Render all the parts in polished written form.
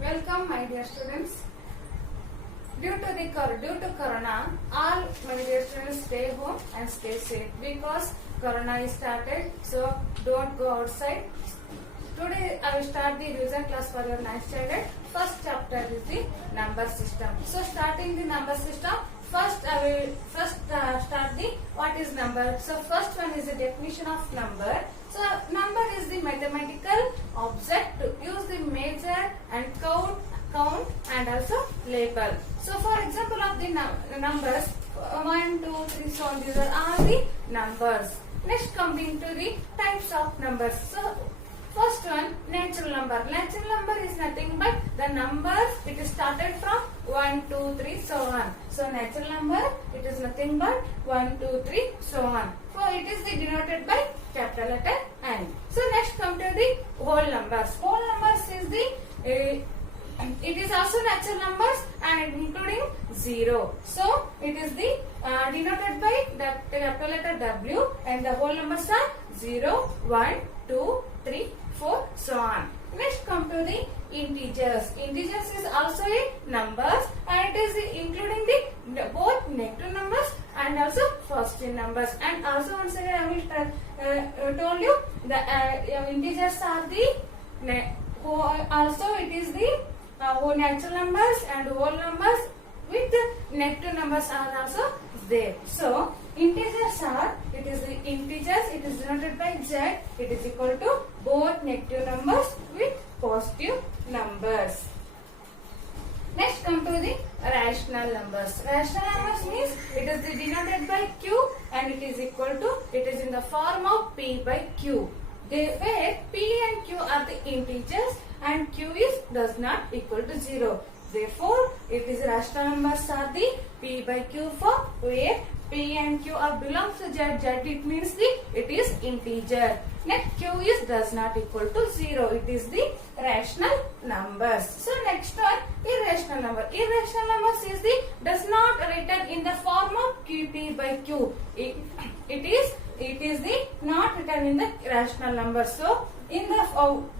Welcome, my dear students. Due to Corona, all my dear students stay home and stay safe because Corona is started. So don't go outside. Today I will start the revision class for your 9th standard. First chapter is the number system. So starting the number system, first I will start the what is number. So first one is the definition of number. So number is the mathematical object to use the measure and count and also label. So for example of the numbers 1, 2, 3, so on, these are all the numbers. Next coming to the types of numbers. So first one, natural number. Natural number is nothing but the numbers it is started from 1, 2, 3, so on. So natural number it is nothing but 1, 2, 3, so on. So it is denoted by capital letter N. So next come to the whole numbers. Whole numbers is the it is also natural numbers and including 0. So it is the denoted by the capital letter W and the whole numbers are 0, 1, 2, 3, 4, so on. Next come to the integers. Integers is also a numbers and it is including the both negative numbers and also positive numbers. And also once again I will told you the integers are the also it is the natural numbers and whole numbers with the negative numbers are also there. So integers are, it is the integers, it is denoted by Z, it is equal to both negative numbers with positive numbers. Next come to the rational numbers. Rational numbers means it is denoted by Q and it is equal to, it is in the form of P by Q. Where P and Q are the integers and Q is does not equal to 0. Therefore, it is rational numbers are the P by Q for where P and Q are belongs to Z. Z it means it is integer. Next Q is does not equal to 0. It is the rational numbers. So next one, irrational number. Irrational numbers is the does not written in the form of P by Q. It is the not written in the rational number. So in the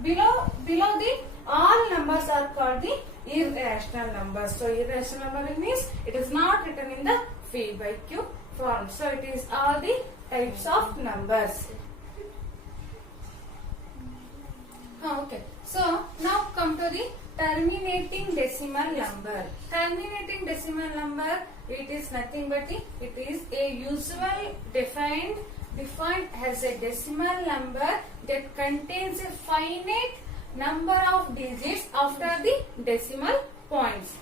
below the all numbers are called the irrational numbers. So irrational number means it is not written in the P by Q form. So it is all the types of numbers. Okay. So now come to the terminating decimal number. Terminating decimal number, it is nothing but it is a usual defined as a decimal number that contains a finite number of digits after the decimal points.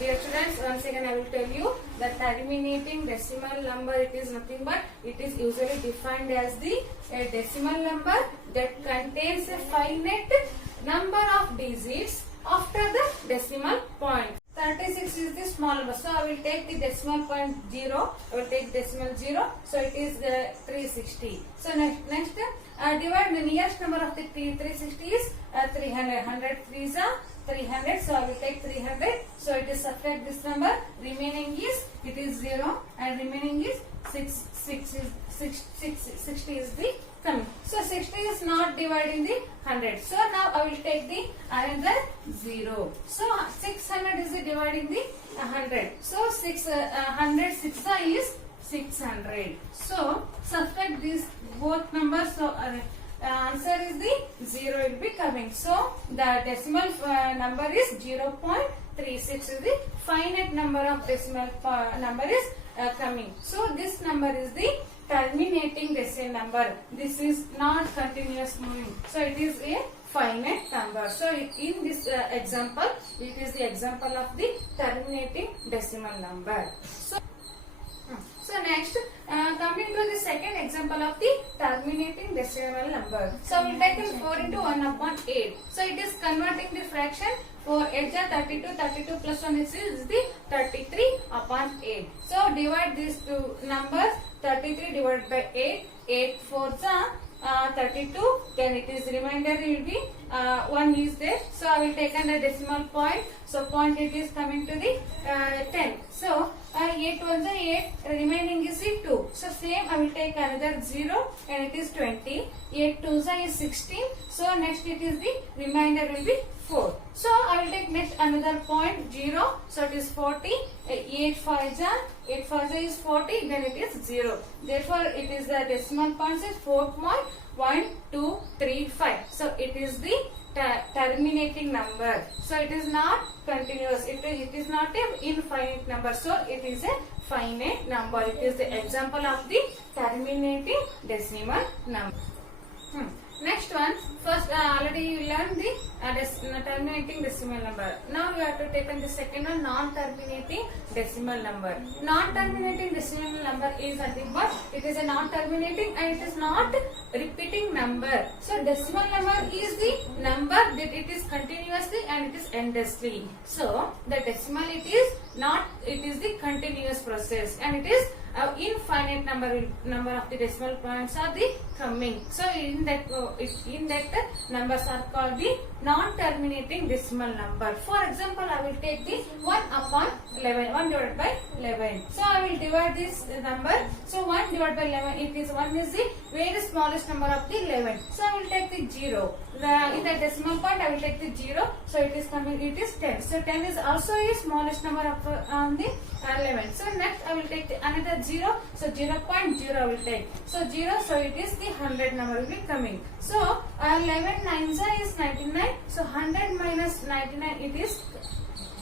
Dear students, once again I will tell you that terminating decimal number it is nothing but it is usually defined as a decimal number that contains a finite number of digits after the decimal point. 36 is the small number. So I will take the decimal point 0. I will take decimal 0. So it is 360. So next divide the nearest number of the 360 is 300. 100 3s are 300. So I will take 300. So it is subtract this number. Remaining is it is 0 and remaining is 60 is the coming. So 60 is not dividing the 100. So now I will take the another 0. So 600 is dividing the 100. So 100 6 is 600. So subtract these both numbers. So answer is the 0 will be coming. So the decimal number is 0.36 is the finite number of decimal number is coming. So this number is the terminating decimal number. This is not continuous moving. So it is a finite number. So in this example, it is the example of the terminating decimal number. So next, coming to the second example of the terminating decimal number. So we will take in 4 into 1 upon 8. So it is converting the fraction. 4 8 are 32. 32 plus 1 is the 33 upon 8. So divide these two numbers. 33 divided by 8. 8 4s are 32. Then it is remainder will be 1 is there. So I will take under decimal point. So point it is coming to the 10. So 8 1s are 8. Remaining is 2. So same I will take another 0 and it is 20. 8 2s are is 16. So next it is the remainder will be 4. So I will take next another point 0. So it is 40. 8 5 is 40. Then it is 0. Therefore it is the decimal point is 4.1235. So it is the terminating number. So it is not continuous. It is not an infinite number. So it is a finite number. It is the example of the terminating decimal number. Next one, first already you learned the terminating decimal number. Now you have to take on the second one, non-terminating decimal number. Non-terminating decimal number is nothing but it is a non-terminating and it is not repeating number. So decimal number is the number that it is continuously and it is endlessly. So the decimal it is the continuous process and it is infinite number of the decimal points are the coming. So in that numbers are called the non-terminating decimal number. For example, I will take the 1 upon 11, 1 divided by 11. So I will divide this number. So 1 divided by 11, it is 1 is the very smallest number of the 11. So I will take the 0. In the decimal point, I will take the 0. So it is coming. It is 10. So 10 is also a smallest number of the 11. So next I will take another 0. So 0.0 I will take. So 0. So it is the 100 number will be coming. So 11 9s is 99. So 100 minus 99 it is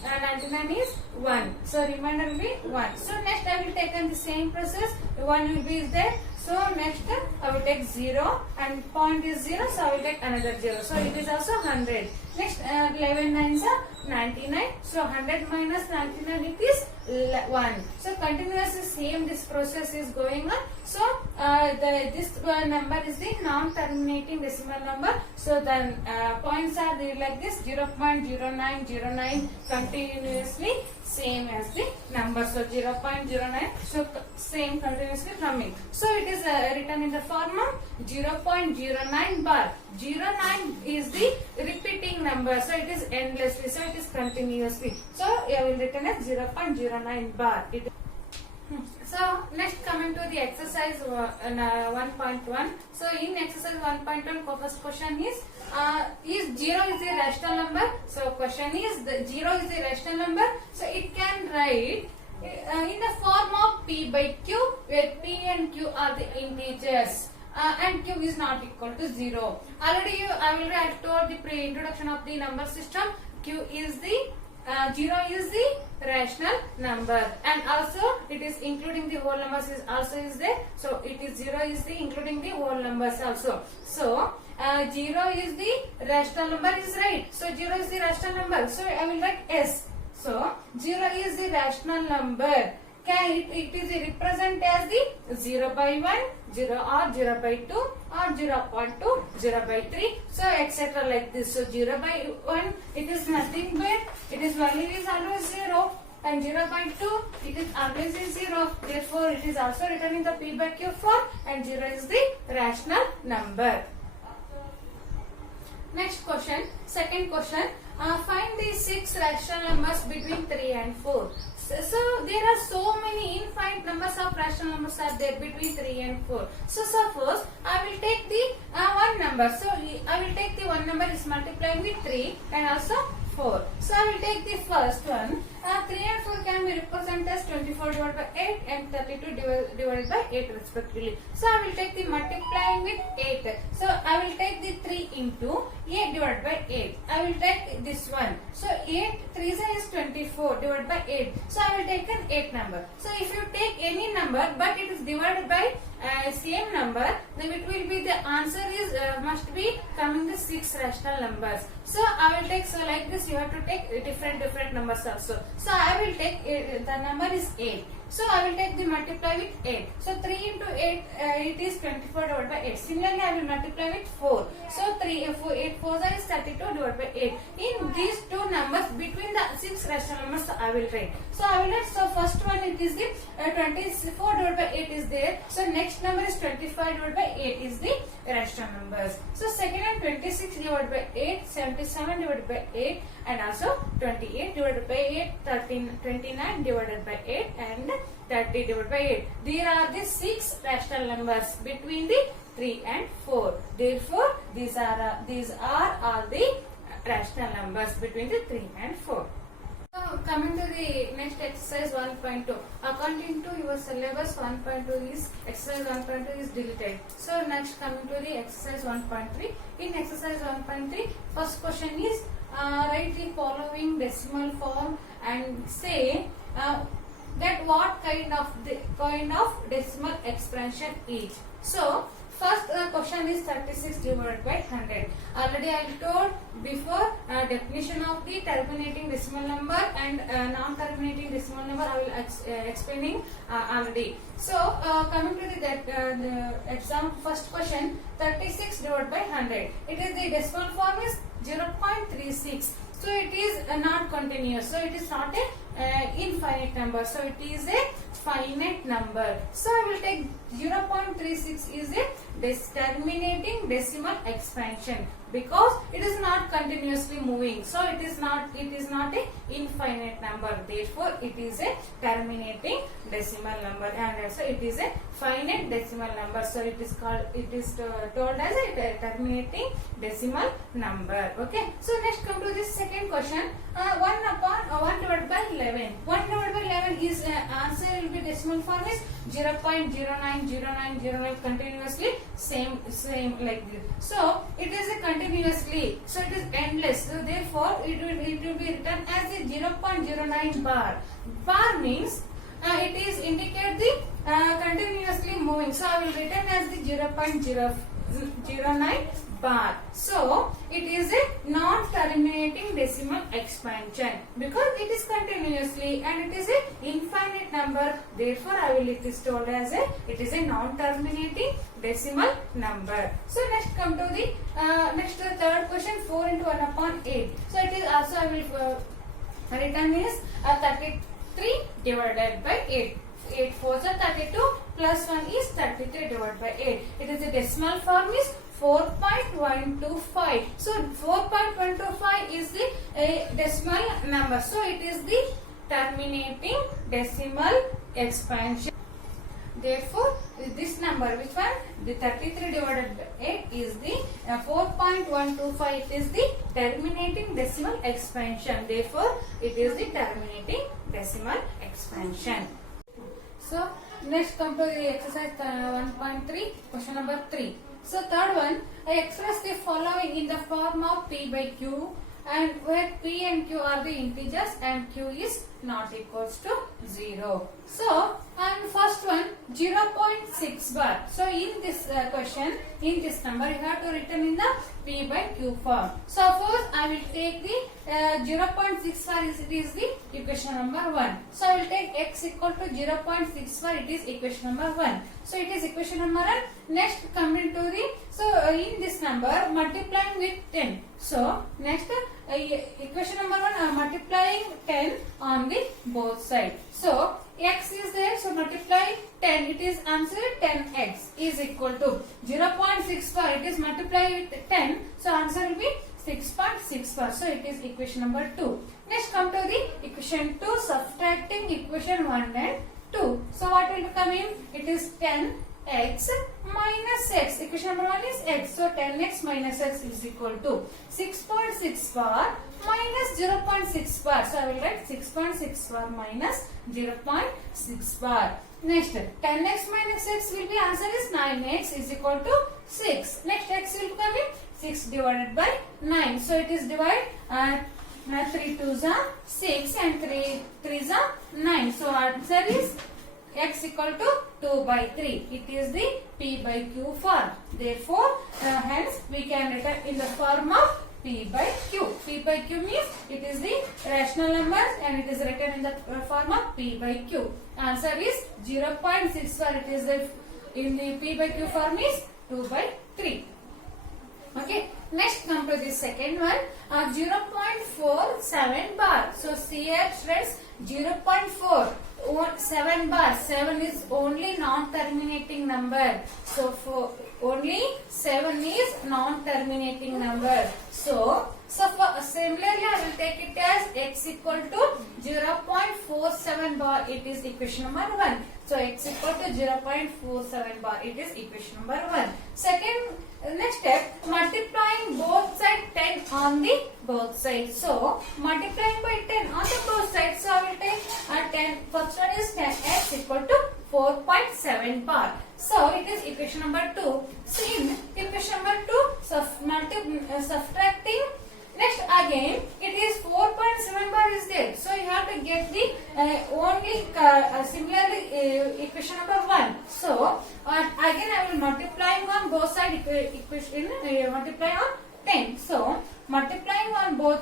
99 is 1. So remainder will be 1. So next I will take on the same process. 1 will be there. So next I will take 0 and point is 0. So I will take another 0. So it is also 100. Next 11 9s are 99. So 100 minus 99 it is 1. So continuously same this process is going on. So this number is the non-terminating decimal number. So then points are there like this 0.0909 continuously same as the number. So 0.09 so same continuously coming. So it is written in the form of 0.09 bar. 09 is the repeating number. So it is endlessly. So it is continuously. So I will written as 0.09 bar. So next coming to the exercise 1.1. So in exercise 1.1 first question is 0 is the rational number? So question is the 0 is the rational number. So it can write in the form of P by Q where P and Q are the integers. And Q is not equal to 0. Already I have told the pre-introduction of the number system. Q is the 0 is the rational number and also it is including the whole numbers is also is there. So it is 0 is the including the whole numbers also. So 0 is the rational number is right. So 0 is the rational number. So I will write S. So 0 is the rational number. It is represent as the 0 by 1, 0 or 0 by 2 or 0.2, 0 by 3, so etc. like this. So 0 by 1 it is nothing but its value is always 0 and 0 by 2 it is always is 0. Therefore it is also written in the P by Q form and 0 is the rational number. Next question, second question. Find the 6 rational numbers between 3 and 4. So there are so many infinite numbers of rational numbers are there between 3 and 4. So suppose I will take the one number. So I will take the one number is multiplying with 3 and also 4. So I will take the first one. 3 and 4 can be represented as 24 divided by 8 and 32 divided by 8 respectively. So I will take the multiplying with 8. So I will take the 3 into 8 divided by 8. I will take this one. So 8 3 is 24 divided by 8. So I will take an 8 number. So if you take any number but it is divided by same number, then it will be the answer is must be coming the 6 rational numbers. So I will take, so like this you have to take different numbers also. So I will take the number is 8. So I will take the multiply with 8. So 3 into 8 it is 24 divided by 8. Similarly I will multiply with 4. So 8 4 is 32 divided by 8. In these two numbers between the 6 rational numbers I will write. So I will write, so first one it is the 24 divided by 8 is there. So next number is 25 divided by 8 is the rational numbers. So second one 26 divided by 8, 77 divided by 8 and also 28 divided by 8, 29 divided by 8 and 30 divided by 8. There are the 6 rational numbers between the 3 and 4. Therefore, these are all the rational numbers between the 3 and 4. So coming to the next exercise 1.2. According to your syllabus, 1.2 is exercise 1.2 is deleted. So next coming to the exercise 1.3. In exercise 1.3, first question is write the following decimal form and say that what kind of decimal expansion is. So first question is 36 divided by 100. Already I told before definition of the terminating decimal number and non-terminating decimal number. I will explaining already. So coming to the exam first question, 36 divided by 100. It is the decimal form is 0.36. So it is not continuous. So it is not a infinite number. So it is a finite number. So I will take 0.36 is a terminating decimal expansion because it is not continuously moving. So it is not a infinite number. Therefore it is a terminating decimal number, and also it is a finite decimal number. So it is told as a terminating decimal number. Okay. So next come to this second question. 1 divided by 11. 1 divided by 11 is answer will be decimal form is 0.090909 continuously same like this. So it is a continuously. So it is endless. So therefore it will be written as a 0.09 bar. Bar means it is indicate the continuously moving. So I will written as the 0.009 bar. So it is a non-terminating decimal expansion because it is continuously and it is a infinite number. Therefore I will it is told as it is a non-terminating decimal number. So next come to the third question, 4 into 1 upon 8. So it is also I will written is 33 divided by 8. 8 4s are 32 plus 1 is 33 divided by 8. It is a decimal form is 4.125. So 4.125 is the decimal number. So it is the terminating decimal expansion. Therefore this number, which one? The 33 divided by 8 is the 4.125. It is the terminating decimal expansion. Therefore it is the terminating decimal expansion. So next come to the exercise 1.3, question number 3. So third one, I express the following in the form of P by Q, and where P and Q are the integers and Q is not equals to 0. So and first one 0.6 bar. So in this question, in this number you have to written in the P by Q form. Suppose I will take the 0.64 it is the equation number 1. So I will take x equal to 0.64, it is equation number 1. So it is equation number 1. Next coming to the, so in this number multiplying with 10. So next equation number 1 multiplying 10 on the both sides. So x is there, so multiply 10, it is answer 10x is equal to 0.64, it is multiply with 10, so answer will be 6.64. So it is equation number 2. Next come to the equation 2, subtracting equation 1 and 2. So what will come in? It is 10x minus x. Equation number 1 is x. So 10x minus x is equal to 6.6 bar minus 0.6 bar. So I will write 6.6 bar minus 0.6 bar. Next 10x minus x will be answer is 9x is equal to 6. Next x will come in 6 divided by 9. So it is divide 3 2s are 6 and 3 3s are 9. So answer is x equal to 2 by 3. It is the P by Q form. Therefore, hence we can write in the form of P by Q. P by Q means it is the rational numbers and it is written in the form of P by Q. Answer is 0.64. It is the in the P by Q form is 2 by 3. Okay. Next come to the second one, 0.47 bar. So here friends 0.4. 7 bar. 7 is only non-terminating number. So for only 7 is non-terminating number. So So similarly I will take it as x equal to 0.47 bar. It is equation number 1. So x equal to 0.47 bar. It is equation number 1. Second, next step, multiplying both sides 10 on the both sides. So multiplying by 10 on the both sides. So I will take 10. First one is 10x equal to 4.7 bar. So it is equation number 2. So in equation number 2, subtracting. Next again, it is 4.7 bar is there. So you have to get the similarly equation number 1. So again I will multiplying on both side equation multiply on 10. So multiplying on both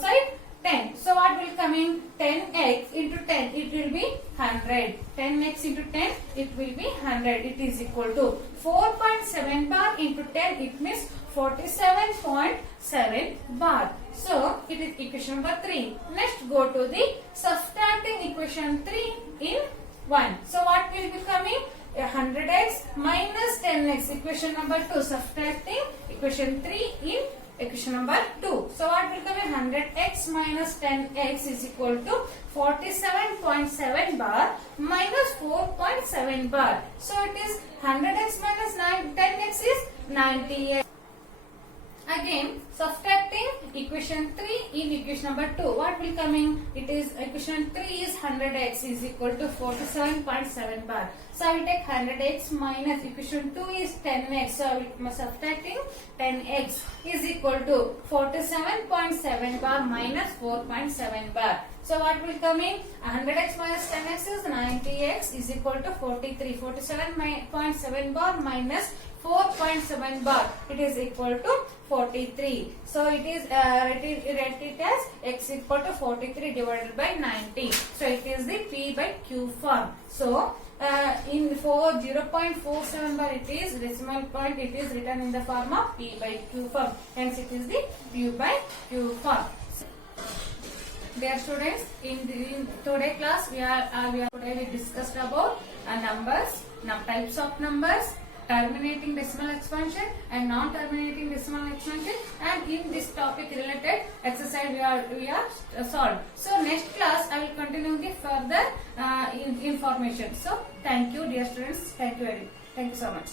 side 10. So what will come in? 10x into 10. It will be 100. 10x into 10. It will be 100. It is equal to 4.7 bar into 10. It means 47.7 bar. So it is equation number 3. Next go to the subtracting equation 3 in 1. So what will be coming? 100x minus 10x. Equation number 2. Subtracting equation 3 in equation number 2. So what will come in? 100x minus 10x is equal to 47.7 bar minus 4.7 bar. So it is 100x minus 10x is 90x. Again subtracting equation 3 in equation number 2. What will come in? It is equation 3 is 100x is equal to 47.7 bar. So I will take 100x minus equation 2 is 10x. So I will subtracting 10x is equal to 47.7 bar minus 4.7 bar. So what will come in? 100x minus 10x is 90x is equal to 43. 47.7 bar minus 4.7 bar. It is equal to 43. So it is write it as x equal to 43 divided by 90. So it is the P by Q form. So in 0.47 bar it is decimal point, it is written in the form of P by Q form. Hence it is the P by Q form. Dear students, in today class we discussed about numbers, types of numbers, terminating decimal expansion and non-terminating decimal expansion, and in this topic related exercise we are solved. So next class I will continue the further information. So thank you dear students, thank you so much.